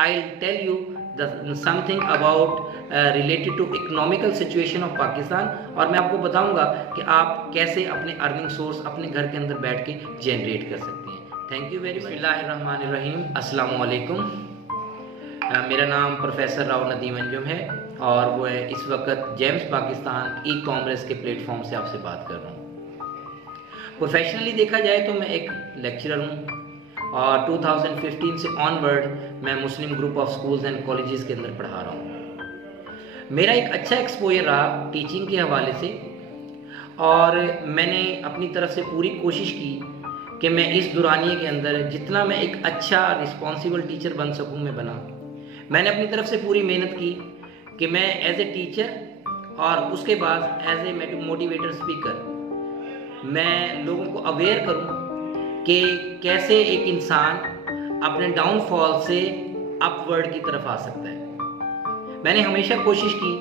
I'll tell you something about related to economical situation of Pakistan, और मैं आपको बताऊंगा कि आप कैसे अपने अर्निंग सोर्स अपने घर के अंदर बैठ के जनरेट कर सकते हैं। Thank you very much. बिस्मिल्लाहिर्रहमानिर्रहीम, अस्सलाम वालेकुम। मेरा नाम प्रोफेसर राव नदीम अंजुम है और वो है इस वक्त जेम्स पाकिस्तान ई कॉमर्स के प्लेटफॉर्म से आपसे बात कर रहा हूँ। प्रोफेशनली देखा जाए तो मैं एक लेक्चरर हूँ और 2015 से ऑनवर्ड मैं Muslim group of schools and colleges के अंदर पढ़ा रहा हूँ। मेरा एक अच्छा एक्सपोजर रहा टीचिंग के हवाले से और मैंने अपनी तरफ से पूरी कोशिश की कि मैं इस दुरानिये के अंदर जितना मैं एक अच्छा रिस्पॉन्सिबल टीचर बन सकूँ मैं बना। मैंने अपनी तरफ से पूरी मेहनत की कि मैं एज ए टीचर और उसके बाद एज ए मोटिवेटर स्पीकर मैं लोगों को अवेयर करूं कि कैसे एक इंसान अपने डाउनफॉल से अपवर्ड की तरफ आ सकता है। मैंने हमेशा कोशिश की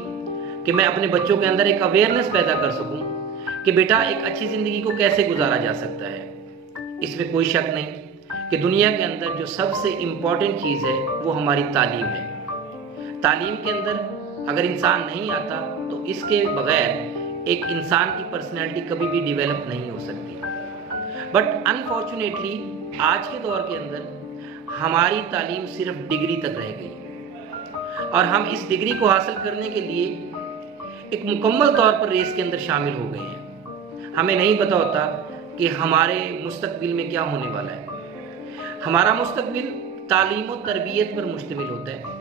कि मैं अपने बच्चों के अंदर एक अवेयरनेस पैदा कर सकूं कि बेटा एक अच्छी ज़िंदगी को कैसे गुजारा जा सकता है। इसमें कोई शक नहीं कि दुनिया के अंदर जो सबसे इम्पॉर्टेंट चीज़ है वो हमारी तालीम है। तालीम के अंदर अगर इंसान नहीं आता तो इसके बगैर एक इंसान की पर्सनैलिटी कभी भी डेवलप नहीं हो सकती। बट अनफॉर्चुनेटली आज के दौर के अंदर हमारी तालीम सिर्फ डिग्री तक रह गई और हम इस डिग्री को हासिल करने के लिए एक मुकम्मल तौर पर रेस के अंदर शामिल हो गए हैं। हमें नहीं पता होता कि हमारे मुस्तकबिल में क्या होने वाला है। हमारा मुस्तकबिल तालीम और तरबियत पर मुश्तमिल होता है।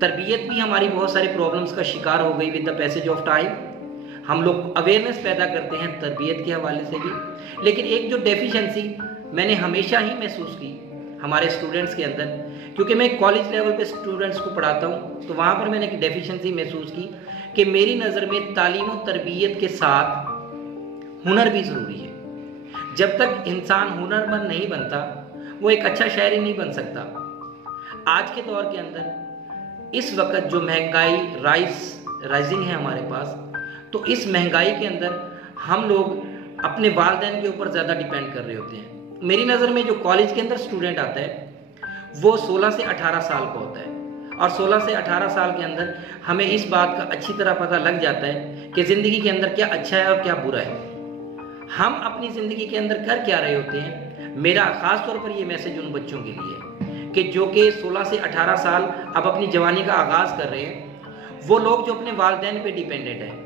तरबियत भी हमारी बहुत सारे प्रॉब्लम्स का शिकार हो गई with the passage of time. हम लोग अवेयरनेस पैदा करते हैं तरबियत के हवाले से भी, लेकिन एक जो डेफिशिएंसी मैंने हमेशा ही महसूस की हमारे स्टूडेंट्स के अंदर, क्योंकि मैं कॉलेज लेवल पे स्टूडेंट्स को पढ़ाता हूँ, तो वहाँ पर मैंने एक डेफिशिएंसी महसूस की कि मेरी नज़र में तालीम और तरबियत के साथ हुनर भी ज़रूरी है। जब तक इंसान हुनरमंद नहीं बनता वो एक अच्छा शायरी नहीं बन सकता। आज के दौर के अंदर इस वक्त जो महंगाई राइजिंग है हमारे पास, तो इस महंगाई के अंदर हम लोग अपने वालिदैन के ऊपर ज़्यादा डिपेंड कर रहे होते हैं। मेरी नज़र में जो कॉलेज के अंदर स्टूडेंट आता है वो 16 से 18 साल का होता है और 16 से 18 साल के अंदर हमें इस बात का अच्छी तरह पता लग जाता है कि ज़िंदगी के अंदर क्या अच्छा है और क्या बुरा है। हम अपनी ज़िंदगी के अंदर कर क्या रहे होते हैं। मेरा ख़ास तौर पर ये मैसेज उन बच्चों के लिए कि जो कि 16 से 18 साल अब अपनी जवानी का आगाज़ कर रहे हैं, वो लोग जो अपने वालिदैन पे डिपेंडेंट हैं।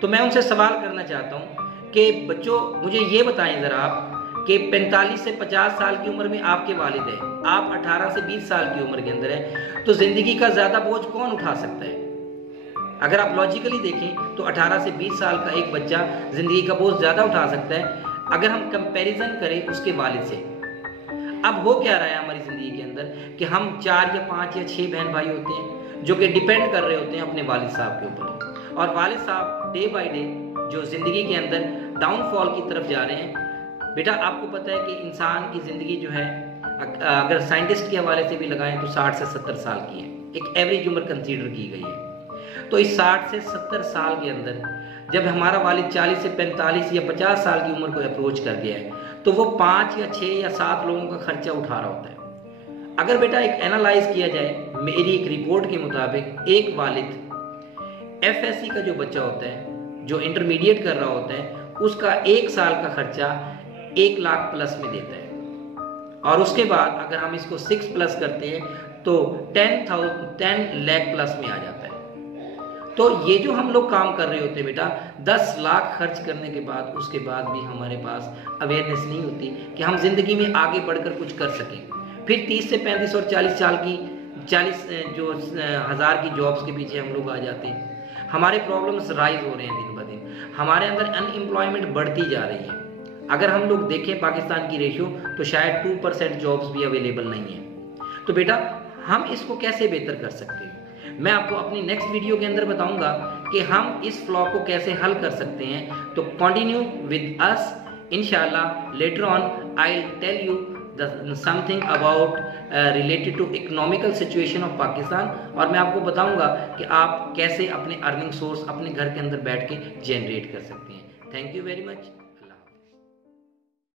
तो मैं उनसे सवाल करना चाहता हूँ कि बच्चों मुझे ये बताएं ज़रा आप कि 45 से 50 साल की उम्र में आपके वालिद हैं, आप 18 से 20 साल की उम्र के अंदर हैं, तो ज़िंदगी का ज़्यादा बोझ कौन उठा सकता है। अगर आप लॉजिकली देखें तो 18 से 20 साल का एक बच्चा ज़िंदगी का बोझ ज़्यादा उठा सकता है अगर हम कंपैरिजन करें उसके वालिद से। अब हो क्या रहा है हमारी ज़िंदगी के अंदर कि हम 4 या 5 या 6 बहन भाई होते हैं जो कि डिपेंड कर रहे होते हैं अपने वालिद साहब के ऊपर, और वालिद साहब डे बाय डे जो ज़िंदगी के अंदर डाउनफॉल की तरफ जा रहे हैं। बेटा आपको पता है कि इंसान की ज़िंदगी जो है अगर साइंटिस्ट के हवाले से भी लगाएं तो 60 से 70 साल की है, एक एवरेज उम्र कंसीडर की गई है। तो इस 60 से 70 साल के अंदर जब हमारा वालिद 40 से 45 या 50 साल की उम्र को अप्रोच कर गया है तो वो 5 या 6 या 7 लोगों का खर्चा उठा रहा होता है। अगर बेटा एक एनालाइज किया जाए मेरी एक रिपोर्ट के मुताबिक, एक वालिद FSC का जो बच्चा होता है जो इंटरमीडिएट कर रहा होता है उसका 1 साल का खर्चा 1 लाख प्लस में देता है, और उसके बाद अगर हम इसको 6 प्लस करते हैं तो 10 लाख प्लस में आ जाता है। तो ये जो हम लोग काम कर रहे होते हैं बेटा 10 लाख खर्च करने के बाद उसके बाद भी हमारे पास अवेयरनेस नहीं होती कि हम जिंदगी में आगे बढ़कर कुछ कर सकें। फिर 30 से 35 और 40 साल की 40 जो हज़ार की जॉब्स के पीछे हम लोग आ जाते हैं। हमारे प्रॉब्लम्स राइज हो रहे हैं दिन ब दिन, हमारे अंदर अनएम्प्लॉयमेंट बढ़ती जा रही है। अगर हम लोग देखें पाकिस्तान की रेशियो तो शायद 2% जॉब्स भी अवेलेबल नहीं है। तो बेटा हम इसको कैसे बेहतर कर सकते हैं, मैं आपको अपनी नेक्स्ट वीडियो के अंदर बताऊंगा कि हम इस फ्लॉ को कैसे हल कर सकते हैं। तो कंटिन्यू विद अस, इंशाल्लाह later on I will tell you something about related to economical situation of Pakistan, और मैं आपको बताऊंगा कि आप कैसे अपने अर्निंग सोर्स अपने घर के अंदर बैठ के जनरेट कर सकते हैं। Thank you very much.